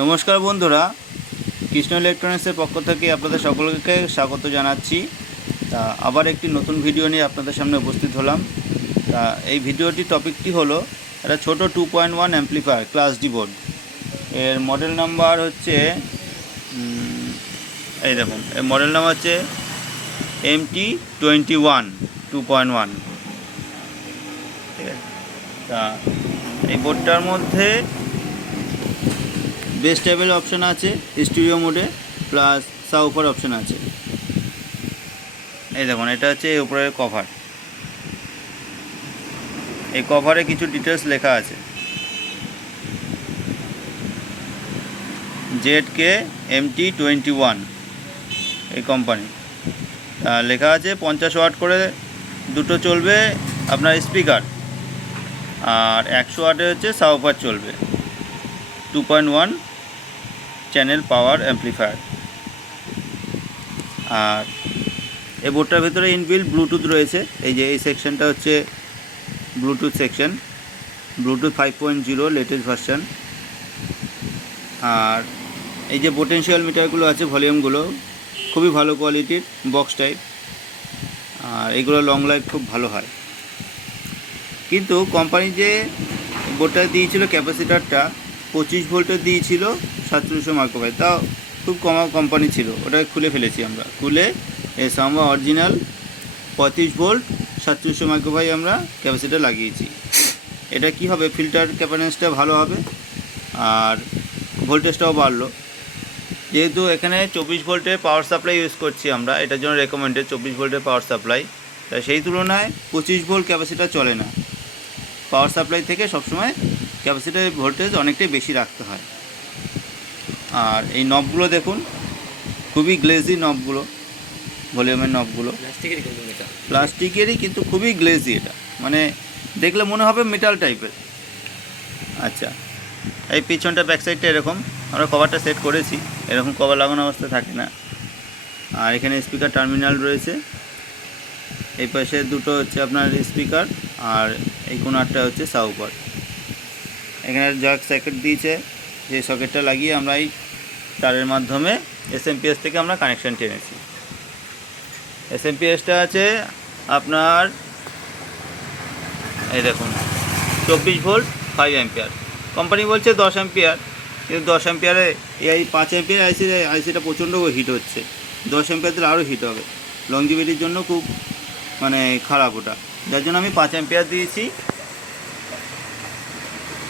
নমস্কার বন্ধুরা, কৃষ্ণ ইলেকট্রনিক্সের পক্ষ থেকে আপনাদের সকলকে স্বাগত জানাচ্ছি। তা আবার একটি নতুন ভিডিও নিয়ে আপনাদের সামনে উপস্থিত হলাম। তা এই ভিডিওটির টপিকটি হলো একটা ছোট 2.1 অ্যাম্প্লিফায়ার ক্লাস ডি বোর্ড। এর মডেল নাম্বার হচ্ছে এই দেখুন, এর মডেল নাম্বার হচ্ছে MT21 2.1। ঠিক আছে, তা এই বোর্ডটার মধ্যে বেস টেবিল অপশান আছে, স্টুডিও মোডে প্লাস সাউফার অপশান আছে। এই দেখুন, এটা হচ্ছে এই উপরের কভার। এই কভারে কিছু ডিটেলস লেখা আছে, ZK MT21 এই কোম্পানি। লেখা আছে 50 ওয়াট করে দুটো চলবে আপনার স্পিকার, আর 100 ওয়াটে হচ্ছে সাউফার চলবে। 2.1 চ্যানেল পাওয়ার অ্যাম্প্লিফায়ার। আর এই বোর্ডটার ভিতরে ইনবিল্ট ব্লুটুথ রয়েছে। এই যে এই সেকশনটা হচ্ছে Bluetooth section, Bluetooth 5.0 latest version. আর এই যে পোটেনশিয়াল মিটারগুলো আছে, ভলিউমগুলো খুবই ভালো কোয়ালিটির, বক্স টাইপ। আর এগুলো লং লাইফ খুব ভালো হয়। কিন্তু কোম্পানি যে বোর্ডটা দিয়েছিল ক্যাপাসিটারটা 25 ভোল্টের দিয়েছিল 700 মাইক্রোফ্যারাড। তাও খুব কম কোম্পানি ছিল, ওটা খুলে ফেলেছি আমরা। খুলে এই সামা অরিজিনাল 35 ভোল্ট 700 মাইক্রোফ্যারাড আমরা ক্যাপাসিটার লাগিয়েছি। এটা কি হবে, ফিল্টার ক্যাপাসিট্যান্সটা ভালো হবে আর ভোল্টেজটাও বাড়লো। যেহেতু এখানে 24 ভোল্টের পাওয়ার সাপ্লাই ইউজ করছি আমরা, এটার জন্য রেকমেন্ডেড 24 ভোল্টের পাওয়ার সাপ্লাই। তাই সেই তুলনায় 25 ভোল্ট ক্যাপাসিটার চলে না। পাওয়ার সাপ্লাই থেকে সবসময় ক্যাপাসিটারের ভোল্টেজ অনেকটাই বেশি রাখতে হয়। আর এই নবগুলো দেখুন, খুবই গ্লেজি নবগুলো, ভলিউমের নবগুলো প্লাস্টিকেরই, কিন্তু খুবই গ্লেজি। এটা মানে দেখলে মনে হবে মেটাল টাইপের। আচ্ছা, এই পিছনটা ব্যাক সাইডটা এরকম, আমরা কভারটা সেট করেছি, এরকম কভার লাগানো অবস্থা থাকে না। আর এখানে স্পিকার টার্মিনাল রয়েছে, এই পাশে দুটো হচ্ছে আপনার স্পিকার, আর এই কোণারটা হচ্ছে সাউফার। এখানে জ্যাক সকেট দিয়েছে, যে সকেটটা লাগিয়ে আমরা এই তারের মাধ্যমে SMPS থেকে আমরা কানেকশান টেনেছি। SMPSটা আছে আপনার এই দেখুন 24 ভোল্ট 5 অ্যাম্পিয়ার। কোম্পানি বলছে 10 অ্যাম্পিয়ার, কিন্তু 10 অ্যাম্পিয়ারে এই 5 অ্যাম্পিয়ার আইসিটা প্রচণ্ড হিট হচ্ছে। 10 অ্যাম্পিয়ার দিলে আরও হিট হবে, লংজিভিটির জন্য খুব মানে খারাপ ওটা। যার জন্য আমি 5 অ্যাম্পিয়ার দিয়েছি।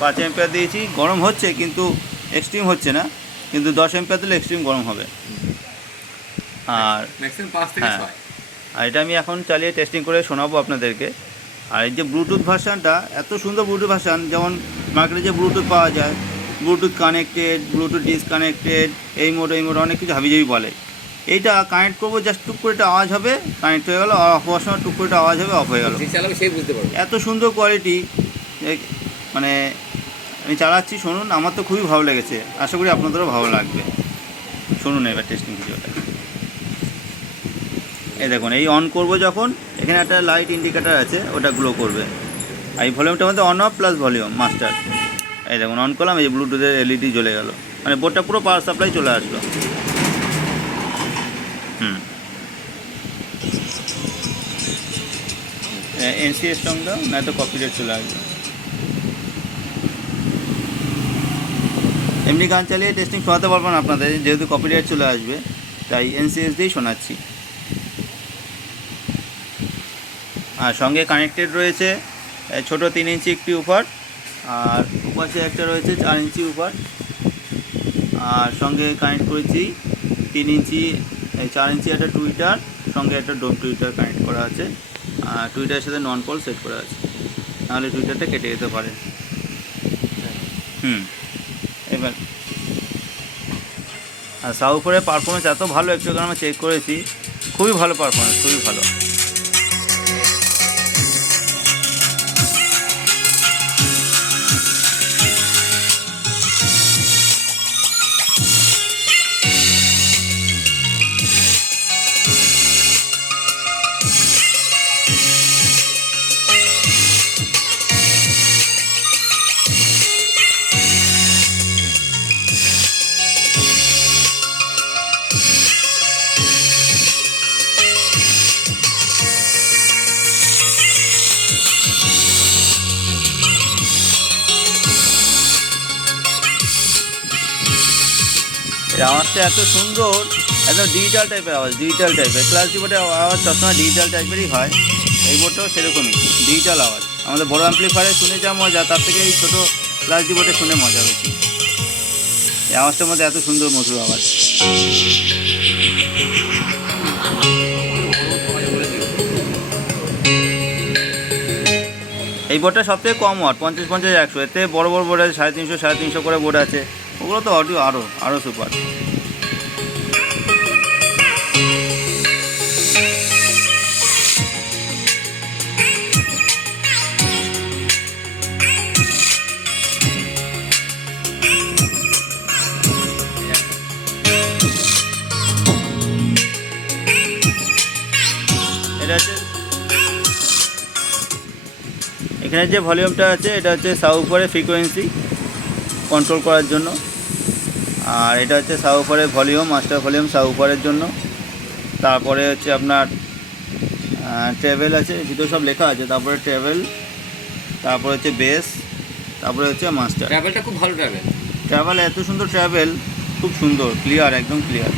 5 অ্যাম্পিয়ার দিয়েছি, গরম হচ্ছে কিন্তু এক্সট্রিম হচ্ছে না, কিন্তু 10 অ্যাম্পিয়ার দিলে এক্সট্রিম গরম হবে। আর হ্যাঁ, আর এটা আমি এখন চালিয়ে টেস্টিং করে শোনাবো আপনাদেরকে। আর এই যে ব্লুটুথ ভার্সানটা, এত সুন্দর ব্লুটুথ ভার্সান, যেমন মার্কেটে যে ব্লুটুথ পাওয়া যায়, ব্লুটুথ কানেক্টেড, ব্লুটুথ ডিসকানেক্টেড, এই মোড অনেক কিছু হাবিজাবি বলে। এইটা কানেক্ট করবো, জাস্ট টুক করে একটা আওয়াজ হবে, কানেক্ট হয়ে গেলো, অফ হওয়ার সময় টুক করে একটা আওয়াজ হবে, অফ হয়ে গেলো। সেই বুঝতে পারবো এত সুন্দর কোয়ালিটি, মানে আমি চালাচ্ছি, শুনুন, আমার তো খুবই ভালো লেগেছে, আশা করি আপনাদেরও ভালো লাগবে। শুনুন এবার টেস্টিং ভিডিওটা। এই দেখুন, এই অন করব যখন, এখানে একটা লাইট ইন্ডিকেটার আছে, ওটা গ্লো করবে। আর এই ভলিউমটার মধ্যে on of plus volume master. এই দেখুন, অন করলাম, এই যে ব্লুটুথের LED জ্বলে গেল, মানে বোর্ডটা পুরো পাওয়ার সাপ্লাই চলে আসলো। NCS সং দাও, না তো কপিরাইট চলে আসবে। এমনি গান চালিয়ে টেস্টিং শোনাতে পারবো না আপনাদের, যেহেতু কপিরাইট চলে আসবে, তাই NCS দিয়েই শোনাচ্ছি। আর সঙ্গে কানেক্টেড রয়েছে ছোট 3 ইঞ্চি একটি উপার, আর উপাশে একটা রয়েছে 4 ইঞ্চি উপার। আর সঙ্গে কানেক্ট করেছি 3 ইঞ্চি 4 ইঞ্চি একটা টুইটার, সঙ্গে একটা ডোম টুইটার কানেক্ট করা আছে। আর টুইটারের সাথে নন কল সেট করা আছে, নাহলে টুইটারটা কেটে যেতে পারে। এবার আর সাউফারের পারফরমেন্স এত ভালো, একটু আমরা চেক করেছি, খুবই ভালো পারফরমেন্স, খুবই ভালো। এই আওয়াজটা এত সুন্দর, একদম ডিজিটাল টাইপের আওয়াজ, ডিজিটাল টাইপের। ক্লাসিক বোর্ডের আওয়াজ সবসময় ডিজিটাল টাইপের হয়, এই বোর্ডটাও সেরকমই ডিজিটাল আওয়াজ। আমাদের বড় অ্যাম্পলিফায়ারে শুনে যা মজা, তার থেকে এই ছোটো ক্লাসিক বোর্ডে শুনে মজা বেশি। এই আওয়াজটার মধ্যে এত সুন্দর মধুর আওয়াজ। এই বোর্ডটা সবথেকে কম ওয়াট, 50-50-100। এতে বড় বড় বোর্ড আছে 350-350 করে বোর্ড আছে, ওগুলো তো অডিও আরও সুপার। এটা হচ্ছে এখানে যে ভলিউমটা আছে, এটা হচ্ছে সাবউফারের ফ্রিকোয়েন্সি কন্ট্রোল করার জন্য। আর এটা হচ্ছে সাবউফারের ভলিউম, মাস্টার ভলিউম সাবউফারের জন্য। তারপরে হচ্ছে আপনার ট্র্যাভেল আছে, ভিতরে সব লেখা আছে। তারপরে ট্র্যাভেল, তারপরে হচ্ছে বেস, তারপরে হচ্ছে মাস্টার। ট্র্যাভেলটা খুব ভালো ট্র্যাভেল এত সুন্দর, ট্র্যাভেল খুব সুন্দর, ক্লিয়ার, একদম ক্লিয়ার।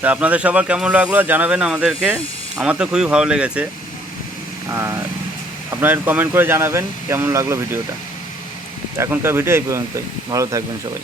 তা আপনাদের সবার কেমন লাগলো জানাবেন আমাদেরকে। আমার তো খুবই ভালো লেগেছে। আর আপনাদের কমেন্ট করে জানাবেন কেমন লাগলো ভিডিওটা। এখনকার ভিডিও এই পর্যন্তই, ভালো থাকবেন সবাই।